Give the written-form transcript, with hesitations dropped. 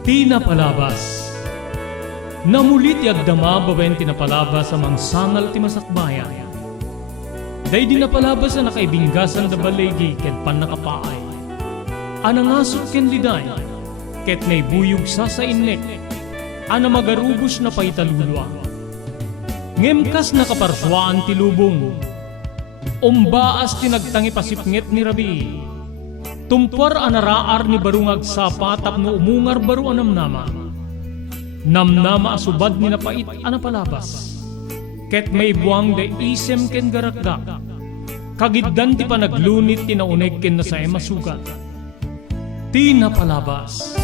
Ti napalabas. Namulit yagdama babaen ti napalabas amang sangal ti masakbayan. Day di napalabas na nakaibinggasan da balegi ket panakapaay. Anangasot ken liday ket naibuyog sa innek. Ana magarubos na paitalulwa. Ngemkas nakaparswaan ti lubong. Umbaas ti nagtangi pasipnget ni Rabi. Tumpar anaraar ni barungag sapa tapno umungar baru anamnama. Namnama asubad ni napait anapalabas. Ket may buwang da isem ken garakdak. Kagiddan ti panaglunit ti nauneg ken na sa emasugat. Ti napalabas.